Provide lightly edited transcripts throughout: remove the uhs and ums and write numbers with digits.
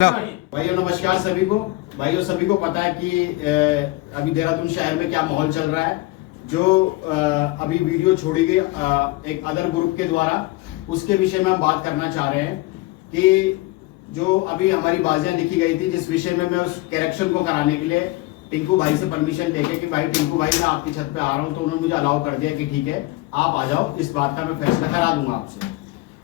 भाइयों नमस्कार सभी को। भाइयों सभी को पता है कि अभी देहरादून शहर में क्या माहौल चल रहा है। जो अभी वीडियो छोड़ी गई एक अदर ग्रुप के द्वारा, उसके विषय में हम बात करना चाह रहे हैं कि जो अभी हमारी बाजियां लिखी गई थी, जिस विषय में मैं उस करेक्शन को कराने के लिए टिंकू भाई से परमिशन लेके कि भाई टिंकू भाई मैं आपकी छत पे आ रहा हूँ, तो उन्होंने मुझे अलाउ कर दिया कि ठीक है आप आ जाओ, इस बात का मैं फैसला करा दूंगा आपसे।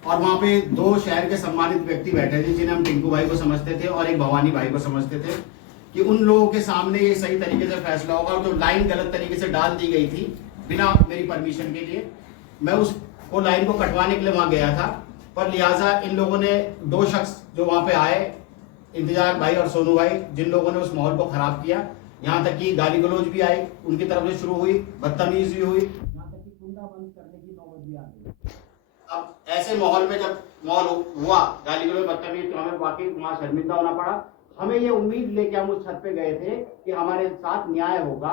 और वहां पे दो शहर के सम्मानित व्यक्ति बैठे थे, जिन्हें हम टिंकू भाई को समझते थे और एक भवानी भाई को समझते थे, कि उन लोगों के सामने ये सही तरीके से फैसला होगा। और जो लाइन गलत तरीके से डाल दी गई थी बिना मेरी परमिशन के लिए, मैं उसको लाइन को कटवाने के लिए वहां गया था। पर लिहाजा इन लोगों ने, दो शख्स जो वहां पे आए, इंतजार भाई और सोनू भाई, जिन लोगों ने उस माहौल को खराब किया, यहाँ तक कि गाली गलौज भी आई, उनकी तरफ से शुरू हुई, बदतमीजी भी हुई, यहाँ तक कि कुंडा बंद करने की नौबत भी आ गई। अब ऐसे माहौल में जब माहौल हुआ गाली गलौज बदतमीजी, तो हमें वाकई वहां शर्मिंदा होना पड़ा। हमें ये उम्मीद लेके हम उस छत पे गए थे कि हमारे साथ न्याय होगा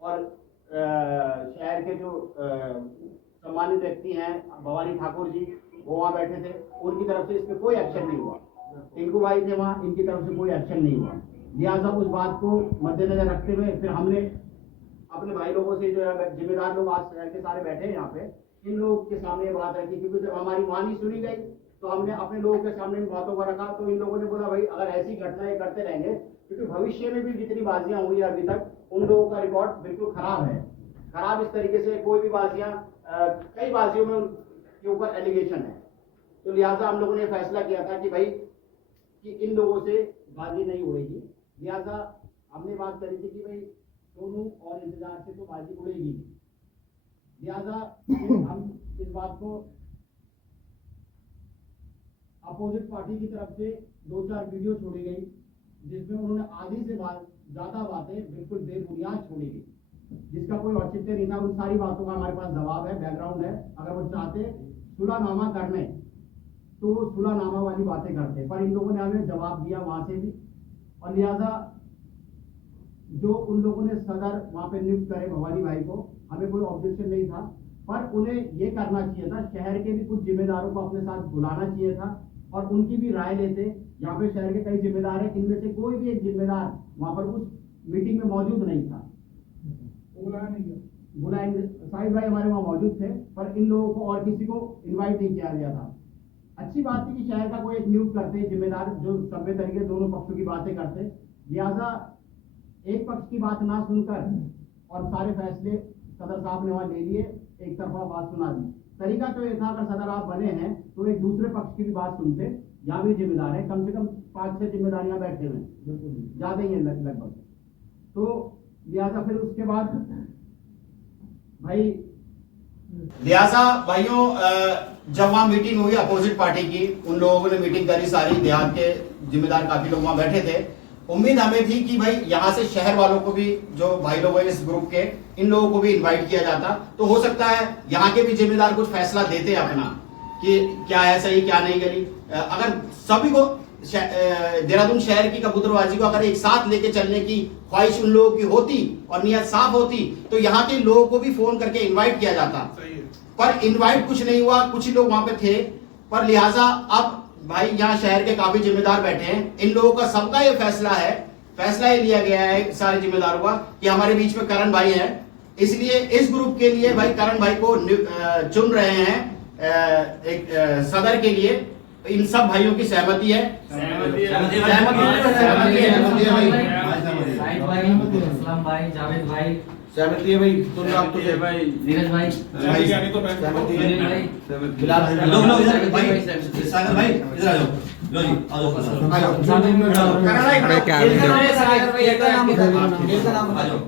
और शहर के जो सम्मानित व्यक्ति हैं भवानी ठाकुर जी, वो वहां बैठे थे, उनकी तरफ से इस पे कोई एक्शन नहीं हुआ। टिंकू भाई थे वहां, इनकी तरफ से कोई एक्शन नहीं हुआ। लिहाजा उस बात को मद्देनजर रखते हुए फिर हमने अपने भाई लोगों से, जो जिम्मेदार लोग आज शहर के सारे बैठे हैं यहाँ पे, इन लोगों के सामने ये बात रखी, क्योंकि जब हमारी वहां नहीं सुनी गई तो हमने अपने लोगों के सामने इन बातों को रखा। तो इन लोगों ने बोला भाई अगर ऐसी घटनाएं करते रहेंगे, क्योंकि भविष्य में भी जितनी बाजियां हुई अभी तक, उन लोगों का रिकॉर्ड बिल्कुल खराब है। खराब इस तरीके से कोई भी बाजियां, कई बाजियों में उनके ऊपर एलिगेशन है। तो लिहाजा हम लोगों ने फैसला किया था कि भाई कि इन लोगों से बाजी नहीं उड़ेगी। लिहाजा हमने बात करी थी कि भाई सोनू और इंतजार से तो बाजी उड़ेगी। लिहाजा हम इस बात को अपोजिट पार्टी की तरफ से 2-4 वीडियो छोड़ी गई, जिसमें उन्होंने आधी से ज्यादा बातें बिल्कुल बेबुनियाद छोड़ी गई, जिसका कोई औचित्य नहीं था। उन सारी बातों का हमारे पास जवाब है, बैकग्राउंड है। अगर वो चाहते सुलहनामा करने तो वो सुलहनामा वाली बातें करते, पर इन लोगों ने हमें जवाब दिया वहां से भी। और लिहाजा जो उन लोगों ने सदर वहां पे नियुक्त करे भवानी भाई को, हमें कोई ऑब्जेक्शन नहीं था, पर उन्हें ये करना चाहिए था, शहर के भी कुछ जिम्मेदारों को अपने साथ बुलाना चाहिए था और उनकी भी राय लेते। यहाँ पे शहर के कई जिम्मेदार हैं, इनमें से कोई भी एक जिम्मेदार वहां पर उस मीटिंग में मौजूद नहीं था। बुलाएंगे साहिब भाई हमारे वहां मौजूद थे, पर इन लोगों को और किसी को इन्वाइट नहीं किया गया था। अच्छी बात थी कि शहर का कोई एक नियुक्त करते जिम्मेदार, जो सभ्य तरीके दोनों पक्षों की बातें करते। लिहाजा एक पक्ष की बात ना सुनकर और सारे फैसले सदर साहब ने वहां ले लिए, एक तरफा बात सुना दी। तरीका तो ये था, अगर सदर आप बने हैं तो एक दूसरे पक्ष की भी बात सुनते। यहाँ भी जिम्मेदार है, कम से कम 5-6 जिम्मेदारियां बैठे हुए हैं, ज्यादा ही है लगभग। तो लिहाजा फिर उसके बाद भाई, लिहाजा भाइयों जब वहां मीटिंग हुई अपोजिट पार्टी की, उन लोगों ने मीटिंग करी, सारी देहात के जिम्मेदार काफी लोग वहां बैठे थे। उम्मीद हमें थी कि भाई यहाँ से शहर वालों को भी, जो भाई लोग हैं इस ग्रुप के, इन लोगों को भी इनवाइट किया जाता, तो हो सकता है यहाँ के भी जिम्मेदार कुछ फैसला देते अपना कि क्या है सही क्या नहीं गली। अगर सभी को देहरादून शहर की कबूतरबाजी को अगर एक साथ लेके चलने की ख्वाहिश उन लोगों की होती और नियत साफ होती, तो यहाँ के लोगों को भी फोन करके इन्वाइट किया जाता। पर इन्वाइट कुछ नहीं हुआ, कुछ ही लोग वहां पे थे। पर लिहाजा अब भाई यहाँ शहर के काफी जिम्मेदार बैठे हैं, इन लोगों का सबका ये फैसला है, फैसला ये लिया गया है सारे जिम्मेदारों का कि हमारे बीच में करण भाई हैं, इसलिए इस ग्रुप के लिए भाई करण भाई को चुन रहे हैं एक सदर के लिए। इन सब भाइयों की सहमति है, सहमति है भाई, तुम आप तो भाई नीरज भाई तो सहमति है फिलहाल। सागर भाई इधर आ जाओ, लो जी आ जाओ। अरे क्या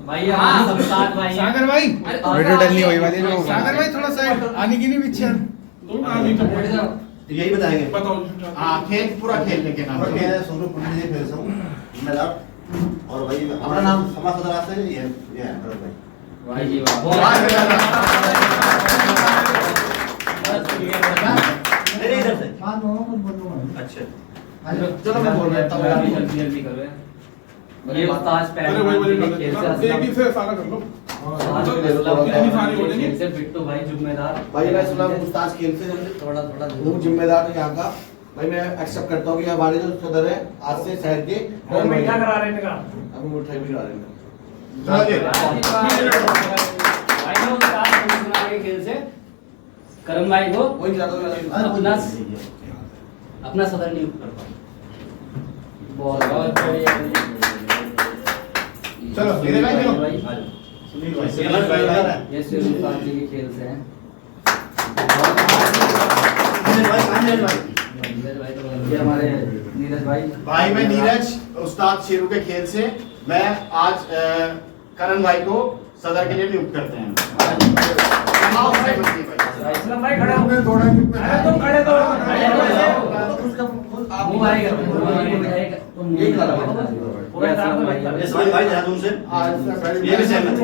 भाई, सब साथ भाई। सागर भाई वीडियो डलनी हुई वाली जो सागर भाई थोड़ा साइड आने की नहीं पीछे यही बताएंगे। हाँ खेल पूरा खेल लेके नाम सोनू पंडित जी फिर से और भाई हमारा नाम समाज सदर से ये है भाई जी। मेरे इधर से अच्छा चलो मैं बोल रहा हूं, जल्दी कर रहे हैं। ये उस्ताद पहले खेल से सारा कर लो, खेल से बिट्टू भाई जिम्मेदार भाई। मैं सुना उस्ताद खेल से थोड़ा वो जिम्मेदार है यहाँ का। भाई मैं एक्सेप्ट करता हूँ कि हमारे जो सदर है आज से शहर के मीठा करा रहे हैं अभी मिठाई भी करा रहे हैं। भाई लोग साथ खेल से करण भाई को अपना सदर नियुक्त करता हूँ। बहुत बढ़िया। चलो मेरे भाई चलो सुनील भाई ये सुनील पाजी के खेल से हैं। ये हमारे नीरज भाई मैं नीरज उस्ताद शेरू के खेल से मैं आज करण भाई को सदर के लिए नियुक्त करते हैं। भाई खड़े हो गए थोड़ा तुम खड़े तो भाई देहरादून से ये भी सहमत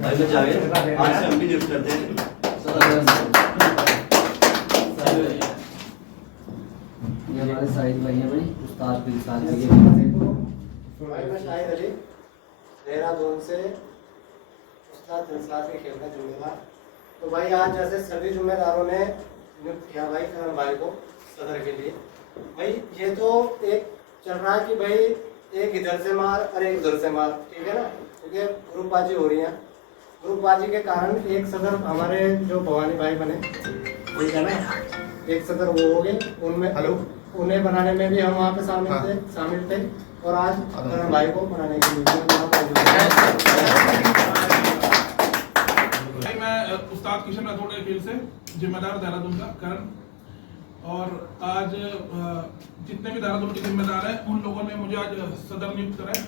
भाई मैं जावेद आज से हम भी नियुक्त करते हैं। ये हमारे साहिद भाई हैं भाई उस्ताद के साथ भाई मैं शाहिद अली देहरादून से उस्ताद दिलसाद के खेल का जिम्मेदार। तो भाई आज जैसे सभी जिम्मेदारों ने नियुक्त किया भाई करण भाई को सदर के लिए। भाई ये तो एक चल रहा है कि भाई एक इधर से मार और एक उधर से मार, ठीक है ना, क्योंकि ग्रुपबाजी हो रही है। ग्रुपबाजी के कारण एक सदर हमारे जो भवानी भाई बने वही है ना, एक सदर वो हो गए, उनमें उन्हें बनाने में भी हम वहाँ पे शामिल थे और आज करण भाई को बनाने के लिए मैं उस्ताद किशन राठौड़ के खेल से जिम्मेदार देहरादून का करण। और आज जितने भी देहरादून के जिम्मेदार हैं उन लोगों ने मुझे आज सदर नियुक्त करा है।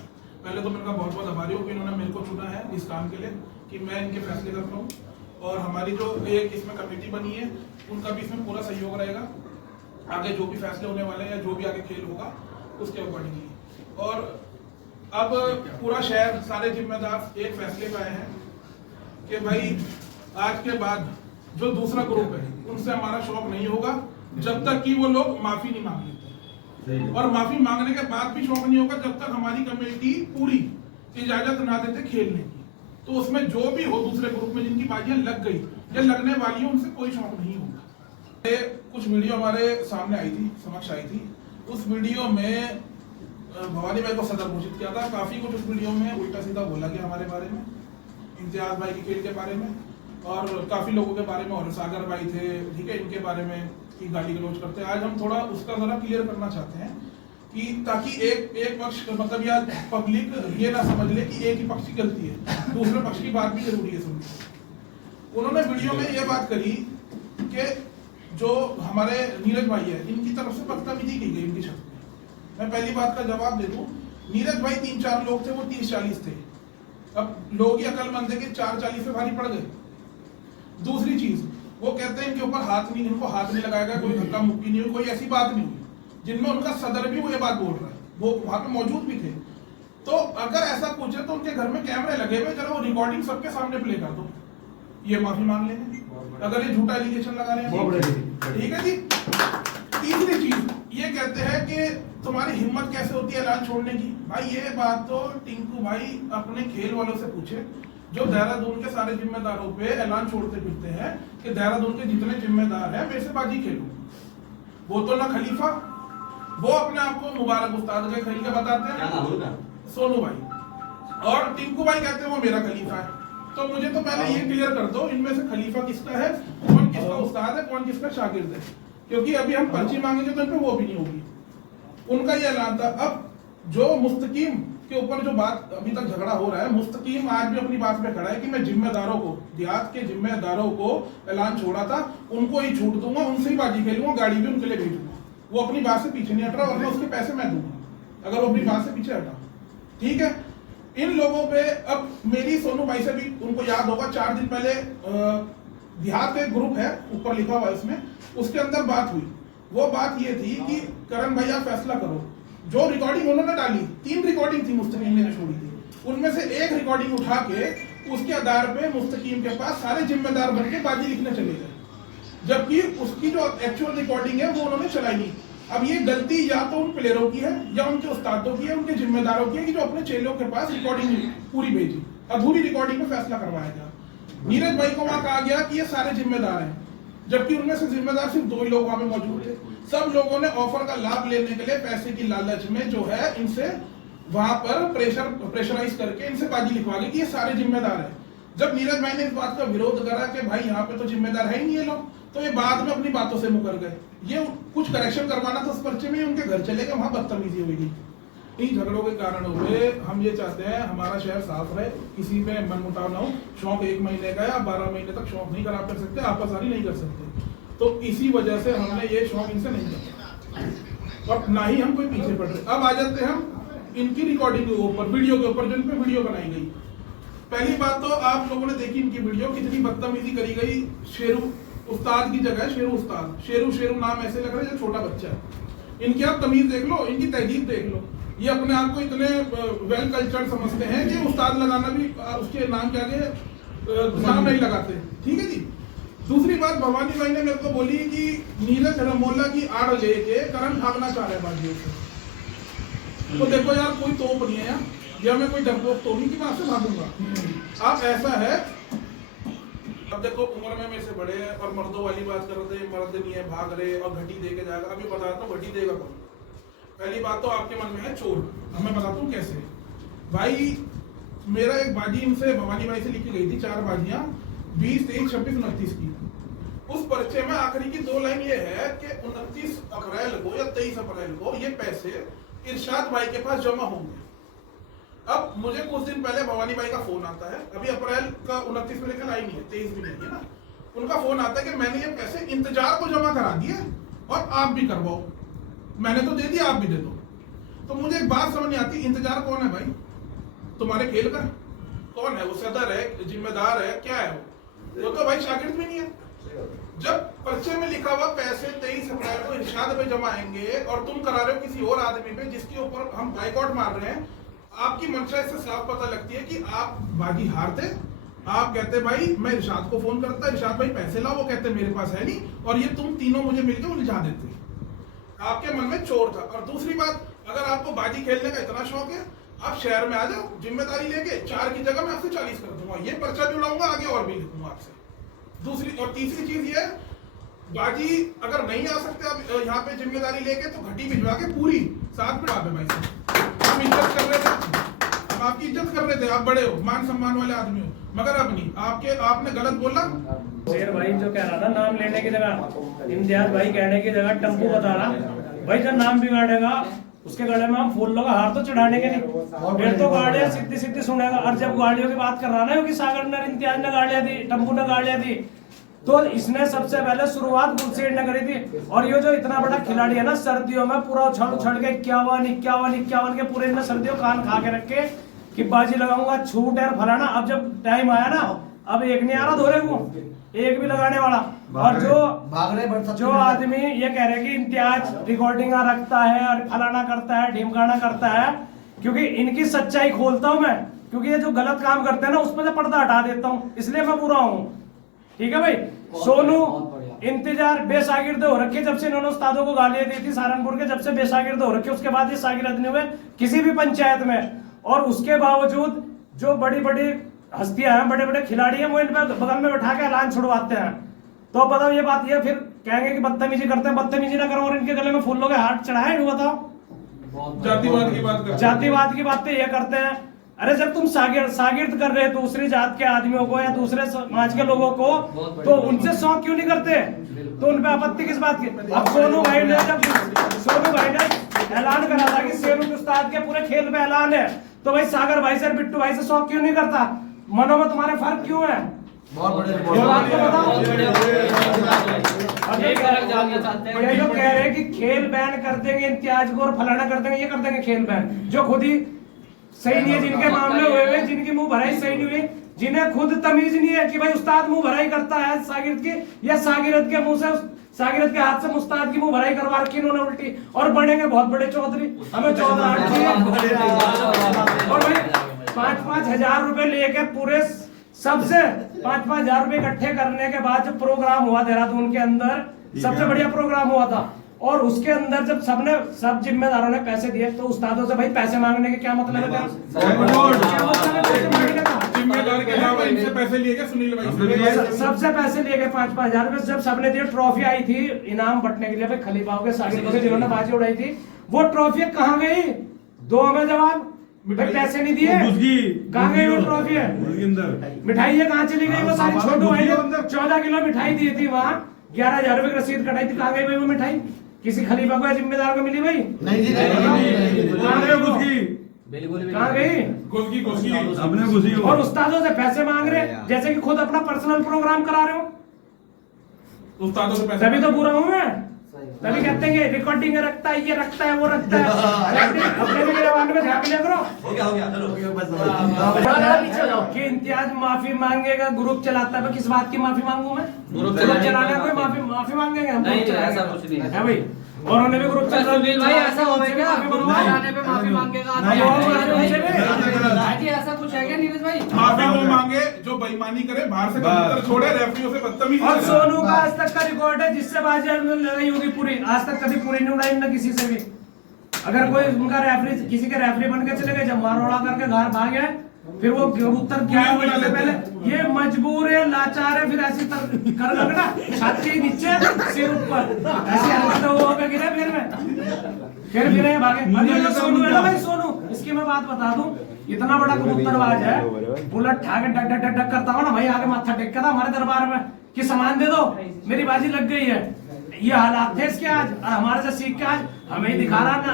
पहले तो मैं उनका बहुत बहुत आभारी हूँ कि इन्होंने मेरे को चुना है इस काम के लिए कि मैं इनके फैसले करता हूँ। और हमारी जो एक इसमें कमेटी बनी है उनका भी इसमें पूरा सहयोग रहेगा। आगे जो भी फैसले होने वाले हैं या जो भी आगे खेल होगा उसके अकॉर्डिंगली। और अब पूरा शहर सारे जिम्मेदार एक फैसले पे आए हैं कि भाई आज के बाद जो दूसरा ग्रुप है उनसे हमारा शौक नहीं होगा जब तक कि वो लोग माफी नहीं मांग लेते, और माफी मांगने के बाद भी शौक नहीं होगा जब तक हमारी कमेटी पूरी इजाजत ना देते खेलने की। तो उसमें जो भी हो दूसरे ग्रुप में जिनकी बाजियां लग गई या लगने वाली है उनसे कोई शौक नहीं होगा। कुछ वीडियो हमारे सामने आई थी, समक्ष आई थी। उस वीडियो में भवानी भाई को सदर घोषित किया था। काफी कुछ उस वीडियो में उल्टा सीधा बोला गया हमारे बारे में, इम्तियाज भाई के खेल के बारे में और काफी लोगों के बारे में, और सागर भाई थे, ठीक है, इनके बारे में की गाली गलौज करते हैं। आज हम थोड़ा उसका जरा क्लियर करना चाहते हैं कि ताकि एक पक्ष मतलब या पब्लिक ये ना समझ ले कि एक ही पक्ष की गलती है, दूसरे पक्ष की बात भी जरूरी है सुननी। उन्होंने वीडियो में ये बात करी कि जो हमारे नीरज भाई है इनकी तरफ से बदतमीजी की गई इनकी शब्द में। मैं पहली बात का जवाब दे दूं, नीरज भाई 3-4 लोग थे, वो 30-40 थे। अब लोग ही अकलमंद है कि 4-40 पे भारी पड़ गए। दूसरी चीज, वो कहते हैं इनके ऊपर इनको हाथ नहीं लगाया गया, कोई धक्का मुक्की नहीं हुई, कोई ऐसी बात नहीं हुई, जिनमें उनका सदर भी वो ये बात बोल रहा है, वो वहां पे मौजूद भी थे। तो अगर ऐसा कुछ है तो उनके घर में कैमरे लगे हुए, जरा वो रिकॉर्डिंग सबके सामने प्ले कर दो, ये माफी मांग लेंगे अगर ये झूठा एलिगेशन लगा रहे हैं, ठीक है जी। तीसरी चीज ये कहते हैं कि तुम्हारी हिम्मत कैसे होती है ऐलान छोड़ने की। भाई ये बात तो टिंकू भाई अपने खेल वालों से पूछे, जो देहरादून के सारे जिम्मेदारों पे ऐलान छोड़ते फिरते हैं कि देहरादून के जितने जिम्मेदार हैं मेरे से बाजी खेलो। वो तो ना खलीफा, वो अपने आप को मुबारक उस्ताद के खेल के बताते हैं, सोनू भाई, और टिंकू भाई कहते हैं वो मेरा खलीफा है। तो मुझे तो पहले ये क्लियर कर दो इनमें से खलीफा किसका है, कौन किसका उस्ताद है, कौन किसका शागिर्द है, क्योंकि अभी हम पर्ची मांगेंगे तो इनपे वो भी नहीं होगी। उनका ये ऐलान था। अब जो मुस्तकीम के ऊपर जो बात अभी तक झगड़ा हो रहा है, मुस्तकीम आज भी अपनी बात पे खड़ा है कि मैं जिम्मेदारों को, देहात के जिम्मेदारों को ऐलान छोड़ा था, उनको ही छूट दूंगा, उनसे ही बाजी खेलूंगा, गाड़ी भी उनके लिए भेजूंगा। वो अपनी बात से पीछे नहीं हट रहा, वरना उसके पैसे मैं दूंगा अगर वो अपनी बात से पीछे हटा, ठीक है। इन लोगों पे अब मेरी सोनू भाई से भी उनको याद होगा 4 दिन पहले देहात के ग्रुप है ऊपर लिखा हुआ है उसमें, उसके अंदर बात हुई। वो बात ये थी कि करण भैया फैसला करो। जो रिकॉर्डिंग उन्होंने डाली, 3 रिकॉर्डिंग थी मुस्तकीम ने छोड़ी थी, उनमें से एक रिकॉर्डिंग उठा के उसके आधार पे मुस्तकीम के पास सारे जिम्मेदार बन के बाजी लिखने चले गए, जबकि उसकी जो एक्चुअल रिकॉर्डिंग है वो उन्होंने चलाई नहीं। अब ये गलती या तो उन प्लेयरों की है या उनके उस्तादों की है, उनके जिम्मेदारों की है कि जो अपने चेलों के पास रिकॉर्डिंग पूरी भेजी, अधूरी रिकॉर्डिंग में फैसला करवाया गया। नीरज भाई को वहां कहा गया कि ये सारे जिम्मेदार हैं, जबकि उनमें से जिम्मेदार सिर्फ 2 ही लोग वहां पे मौजूद थे। सब लोगों ने ऑफर का लाभ लेने के लिए पैसे की लालच में जो है इनसे वहां पर प्रेशराइज करके इनसे बाजी लिखवा गई कि ये सारे जिम्मेदार हैं। जब नीरज भाई ने इस बात का विरोध करा कि भाई यहाँ पे तो जिम्मेदार है ही नहीं ये लोग, तो ये बाद में अपनी बातों से मुकर गए। ये कुछ करेक्शन करवाना था उस पर्चे में, उनके घर चले गए, वहां बदतमीजी हुई। इन झगड़ों के कारण हुए। हम ये चाहते हैं हमारा शहर साफ रहे, किसी पे मनमुटाव ना हो। शौक 1 महीने का या 12 महीने तक शौक नहीं खराब कर सकते, आपसारी नहीं कर सकते। तो इसी वजह से हमने ये शौक इनसे नहीं किया और ना ही हम कोई पीछे पड़ रहे। अब आ जाते हैं हम इनकी रिकॉर्डिंग के ऊपर, वीडियो के ऊपर, जिन पे वीडियो बनाई गई। पहली बात तो आप लोगों ने देखी इनकी वीडियो, कितनी बदतमीजी करी गई। शेरू उस्ताद की जगह शेरू उस्ताद, शेरू नाम ऐसे लग रहा है जैसे छोटा बच्चा है। इनकी आप तमीज देख लो, इनकी तहजीब देख लो। ये अपने आप को इतने वेल कल्चर्ड समझते हैं कि उस्ताद लगाना भी उसके नाम के आगे नाम नहीं लगाते। ठीक है जी। दूसरी बात, भवानी भाई ने मेरे को बोली कि नीरज रमोला की आड़ लेके करण भागना चाह रहे हैं बाजियों से। तो देखो यार, कोई तोप नहीं है यार, या मैं कोई डरपोक तो नहीं कि मैं आपसे भागूंगा। आप ऐसा है, अब देखो उम्र में मेरे से बड़े हैं और मर्दों वाली बात कर रहे थे, मर्द नहीं है, भाग रहे और घटी दे के जाएगा। अभी बताता हूँ घटी देगा कौन। पहली बात तो आपके मन में है चोर। अब मैं बताता हूँ कैसे। भाई मेरा एक बाजी इनसे भवानी भाई से लिखी गई थी, 4 बाजियां 20, 23, 26, 29 की। उस पर्चे में आखिरी की 2 लाइन ये है कि 29 अप्रैल को या 23 अप्रैल को ये पैसे इरशाद भाई के पास जमा होंगे। अब मुझे कुछ दिन पहले भवानी भाई का फोन आता है, अभी अप्रैल का 29 मेरे ख्याल आई नहीं है, 23 भी नहीं है ना। उनका फोन आता है कि मैंने ये पैसे इंतजार को जमा करा दिए और आप भी करवाओ। मैंने तो दे दिया, आप भी दे दो। तो मुझे एक बात समझ नहीं आती, इंतजार कौन है भाई? तुम्हारे खेल का कौन है? वो सदर है, जिम्मेदार है, क्या है वो तो भाई शागिर्द भी नहीं है। जब पर्चे में लिखा हुआ पैसे 23 अप्रैल को इरशाद पे जमा आएंगे और तुम करा रहे हो किसी और आदमी पे जिसके ऊपर हम बाइकआउट मार रहे हैं, आपकी मंशा इससे साफ पता लगती है कि आप बाजी हारते। आप कहते भाई मैं इरशाद को फोन करता, इरशाद भाई पैसे लाओ, वो कहते मेरे पास है नहीं, और ये तुम तीनों मुझे मिलकर उलझा देते। आपके मन में चोर था। और दूसरी बात, अगर आपको बाजी खेलने का इतना शौक है, आप शहर में आ जाओ, जिम्मेदारी लेके 4 की जगह मैं आपसे 40 कर दूंगा। ये पर्चा भी उड़ाऊंगा, आगे और भी लिखूंगा आपसे। दूसरी और तीसरी चीज ये, बाजी अगर नहीं आ सकते आप यहाँ पे जिम्मेदारी लेके, तो घटी भिजवा के पूरी साथ में आप भाई साहब। हम इज्जत कर रहे थे, हम आपकी इज्जत कर रहे थे, आप बड़े हो, मान सम्मान वाले आदमी हो, मगर अब नहीं। आपने गलत बोला। शेर भाई जो कह रहा था नाम लेने की जगह, इम्तियाज भाई कहने की जगह टम्पू बता रहा भाई, जब नाम बिगाड़ेगा उसके गले में हम फूल लगा, हार तो चढ़ाने के नहीं, फिर तो गाड़ियां सीधी सीधी सुनेगा। और जब गाड़ियों की बात कर रहा ना कि सागर ने, इम्तियाज ने गाड़ियां दी, टम्पू ने गाड़ियां दी, तो इसने सबसे पहले शुरुआत गुलसेड ने करी थी। और ये जो इतना बड़ा खिलाड़ी है ना, सर्दियों में पूरा उछल के 51 के पूरे इनने सर्दियों कान खा के रखे कि बाजी लगाऊंगा, छूट है फलाना। अब जब टाइम आया ना, अब एक नहीं आ रहा धोरे को, एक भी लगाने वाला। और जो आदमी ये कह रहे कि इम्तियाज रिकॉर्डिंग रखता है और फलाना करता है, ढिमकाना करता है, क्योंकि इनकी सच्चाई खोलता हूं मैं, क्योंकि ये जो गलत काम करते हैं ना उसमें से पर्दा हटा देता हूँ, इसलिए मैं बुरा हूँ। ठीक है भाई। सोनू इंतजार बेसागिर्द हो रखे, जब से इन्होंने उस्तादों को गालियां दी थी सहारनपुर के, जब से बेसागिर्द हो रखे, उसके बाद ये शागिर्द नहीं हुए किसी भी पंचायत में। और उसके बावजूद जो बड़ी बड़ी हस्तियां हैं, बड़े बड़े खिलाड़ी हैं, वो इन पे बगल में बैठा के ऐलान छुड़वाते हैं। तो बताओ ये बात, ये फिर कहेंगे कि बदतमीजी करते हैं। बदतमीजी ना करो और इनके गले में फूलों के हाथ चढ़ाए, नहीं बताओ। जातिवाद की बात करते हैं, जातिवाद की बातें ये करते हैं। अरे जब तुम शागिर्द कर रहे हो दूसरी जात के आदमियों को या दूसरे समाज के लोगों को, तो उनसे शौक क्यों नहीं करते? तो उन पे आपत्ति किस बात की? अब सोनू भाई ने ऐलान करा था कि शेरू के उस्ताद के पूरे खेल में ऐलान है, तो भाई सागर भाई से, बिट्टू भाई से शौक क्यों नहीं करता? मनों में तुम्हारे फर्क क्यों है? बहुत बड़े ये बात तो बताओ। ये जो कह रहे हैं कि खेल बैन कर देंगे इम्तियाज को और फलाना कर देंगे, ये कर देंगे खेल बैन, जो खुद ही सही नहीं है, जिनके मामले हुए, जिनकी मुंह भराई सही नहीं हुई, जिन्हें खुद तमीज नहीं है कि भाई उस्ताद मुंह भराई करता है शागिर्द की, या शागिर्द के मुंह से, शागिर्द के हाथ से उस्ताद की मुंह भराई करवा रखी इन्होंने उल्टी, और बनेंगे बहुत बड़े चौधरी। हमें 14 और भाई 5-5 हजार रुपए लेके पूरे सबसे 5-5 हजार रुपए इकट्ठे करने के बाद जो प्रोग्राम हुआ देहरादून के अंदर, सबसे बढ़िया प्रोग्राम हुआ था, और उसके अंदर जब सब जिम्मेदारों ने पैसे दिए तो उस्तादों से भाई पैसे मांगने के क्या मतलब है? क्या मतलब है पैसे मांगने का? जिम्मेदार के अलावा इनसे पैसे लिए गए सुनील भाई से। सबसे पैसे लिए गए 5-5 हजार रुपए। जब सबने दिए, ट्रॉफी आई थी इनाम बंटने के लिए भाई खलीफाओं के साथ जिन्होंने बाजी उड़ाई थी, वो ट्रॉफी कहाँ गई? दो हमें जवाब। भाई पैसे नहीं दिए, कहाँ गई वो ट्रॉफी? है मिठाई है, कहाँ चली गई वो सारी? छोटू भाई ने 14 किलो मिठाई दी थी वहाँ, 11,000 रुपए की रसीद कटाई थी, कहाँ गई भाई वो मिठाई? किसी खलीफा को या जिम्मेदार को मिली भाई? नहीं जी, कहाँ गई? घुसगी और उस्तादों से पैसे मांग रहे जैसे कि खुद अपना पर्सनल प्रोग्राम करा रहे हो। उस्तादों से पैसे तभी तो बुरा हूं मैं, तभी कहते हैं रिकॉर्डिंग रखता है, ये रखता है, वो रखता है। अपने भी जवान में झाँक लिया करो। कि इम्तियाज माफी मांगेगा, ग्रुप चलाता है। किस बात की माफी मांगू मैं? ग्रुप चलाने कोई माफी मांगेंगे हम? नहीं, ऐसा कुछ नहीं है भाई। और उन्होंने भी ग्रुप चला सुनील भाई, ऐसा हो क्या? ग्रुप चलाने पे माफी मांगेगा? जी ऐसा कुछ है क्या नीरज भाई? माफी वो मांगे जो बेईमानी करे, बाहर से कबूतर छोड़े, रेफरियों से बदतमीजी और करे। सोनू का आज तक का रिकॉर्ड है जिससे बाजी लड़ाई होगी पूरी, आज तक कभी पूरी नहीं उड़ाई ना किसी से भी। अगर कोई उनका रेफरी, किसी के रेफरी बन के चले गए, जब मारोड़ा करके घर भाग गए, फिर वो कबूतर 11 बजे से पहले, ये मजबूर है, लाचार है, फिर ऐसी कर लगना छाती के नीचे सिर ऊपर, ऐसी हरकत वो होकर गिरे फिर ये भागे। अभी जो सोनू है ना भाई, सोनू, इसकी मैं बात बता दूं, इतना बड़ा कबूतरबाज है, बुलेट ठाके डक डक डक डक करता हो ना भाई, आगे माथा टेक था हमारे दरबार में कि सामान दे दो, मेरी बाजी लग गई है। ये हालात थे इसके आज, और हमारे से सीख के आज हमें ही दिखा रहा ना,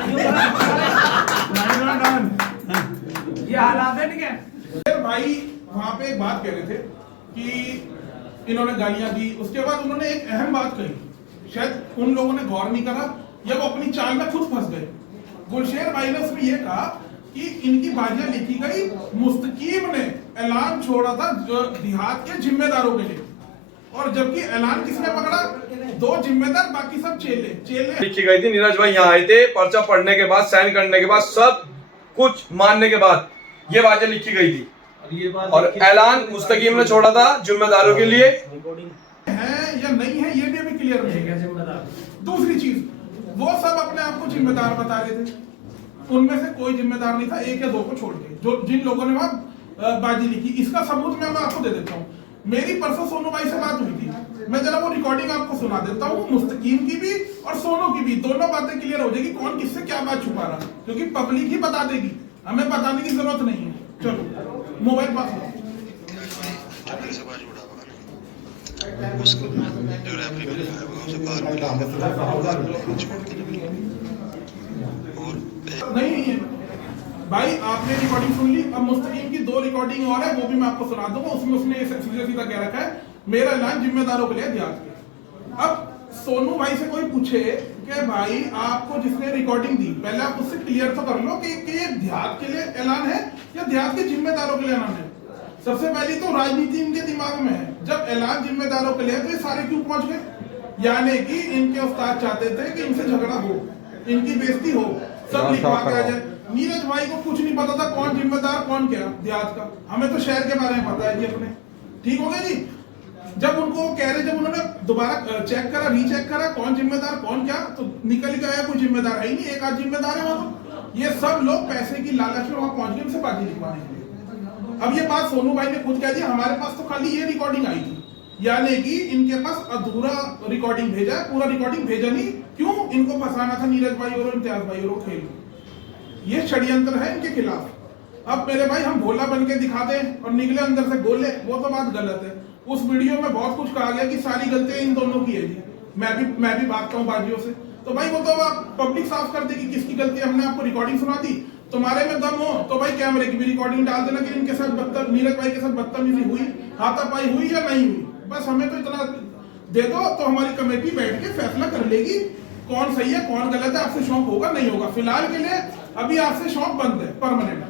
ये हालात है। ठीक है भाई, वहां पे एक बात कह रहे थे कि इन्होंने गालियां दी, उसके बाद उन्होंने एक अहम बात कही, शायद उन लोगों ने गौर नहीं करा या वो अपनी चाल में खुद फंस गए। गुलशेर भाई ने उसमें यह कहा कि इनकी बाजियां लिखी गई, मुस्तकीम ने ऐलान छोड़ा था देहात के जिम्मेदारों के लिए, और जबकि ऐलान किसने पकड़ा? 2 जिम्मेदार, बाकी सब चेले लिखी गई थी। नीरज भाई यहाँ आए थे, पर्चा पढ़ने के बाद, साइन करने के बाद, सब कुछ मानने के बाद ये बातें लिखी गई थी, और ऐलान मुस्तकीम ने छोड़ा था जिम्मेदारों के लिए। है या नहीं है, ये भी अभी क्लियर नहीं है। दूसरी चीज, वो सब अपने आप को जिम्मेदार बता रहे थे, उनमें से कोई जिम्मेदार नहीं था, 1 या 2 को छोड़ के, जो जिन लोगों ने वहां बाजी लिखी। इसका सबूत मैं आपको दे देता हूँ। मेरी परसों सोनू भाई से बात हुई थी, मैं जरा वो रिकॉर्डिंग आपको सुना देता हूँ, मुस्तकीम की भी और सोनू की भी, दोनों बातें क्लियर हो जाएगी कौन किससे क्या बात छुपा रहा, क्योंकि पब्लिक ही बता देगी, हमें बताने की जरूरत नहीं है। चलो मोबाइल पास करो। नहीं भाई, आपने रिकॉर्डिंग सुन ली, अब मुस्तकीम की 2 रिकॉर्डिंग और है, वो भी मैं आपको सुना दूंगा। उसमें उसने सीधा सीधा कह रखा है, मेरा ऐलान जिम्मेदारों के लिए देहात के। अब सोनू भाई से कोई पूछे कि भाई आपको जिसने रिकॉर्डिंग दी, पहले आप उससे क्लियर तो कर लो कि ये देहात के लिए ऐलान है या देहात के जिम्मेदारों के लिए ऐलान है। सबसे पहली तो राजनीति इनके दिमाग में है, जब ऐलान जिम्मेदारों के लिए तो ये सारे क्यों पहुंच गए? यानी कि इनके उस्ताद चाहते थे कि इनसे झगड़ा हो, इनकी बेइज्जती हो, सब लिखवा के आ जाए। नीरज भाई को कुछ नहीं पता था कौन जिम्मेदार कौन क्या देहात का, हमें तो शहर के बारे में पता है जी अपने। ठीक हो गया जी। जब उनको कह रहे, जब उन्होंने दोबारा चेक करा, रीचेक करा कौन जिम्मेदार कौन क्या, तो निकल के आया कोई जिम्मेदार है ही नहीं, एक आध जिम्मेदार है वहां। तो ये सब लोग पैसे की लालच में वहां पहुंच गए उनसे बाजी लिखवाने के लिए। अब ये बात सोनू भाई ने खुद कह दी, हमारे पास तो खाली ये रिकॉर्डिंग आई थी, यानी कि इनके पास अधूरा रिकॉर्डिंग भेजा है, पूरा रिकॉर्डिंग भेजा नहीं। क्यों? इनको फंसाना था नीरज भाई और इम्तियाज भाई और वो खेल, ये षड्यंत्र है इनके खिलाफ। अब मेरे भाई हम भोला बन के दिखा दें और निकले अंदर से गोले, वो तो बात गलत है। उस वीडियो में बहुत कुछ कहा गया कि सारी गलतियां इन दोनों की है जी, मैं भी भागता हूँ बाजियों से, तो भाई वो तो पब्लिक साफ कर देगी किसकी गलती। हमने आपको रिकॉर्डिंग सुना दी, तुम्हारे में दम हो तो भाई कैमरे की भी रिकॉर्डिंग डाल देना कि इनके साथ नीरज भाई के साथ बदतमीजी हुई, हाथापाई हुई या नहीं हुई, बस हमें तो इतना दे दो, तो हमारी कमेटी बैठ के फैसला कर लेगी कौन सही है कौन गलत है। आपसे शौक होगा नहीं होगा, फिलहाल के लिए अभी आपसे शौक बंद है परमानेंट।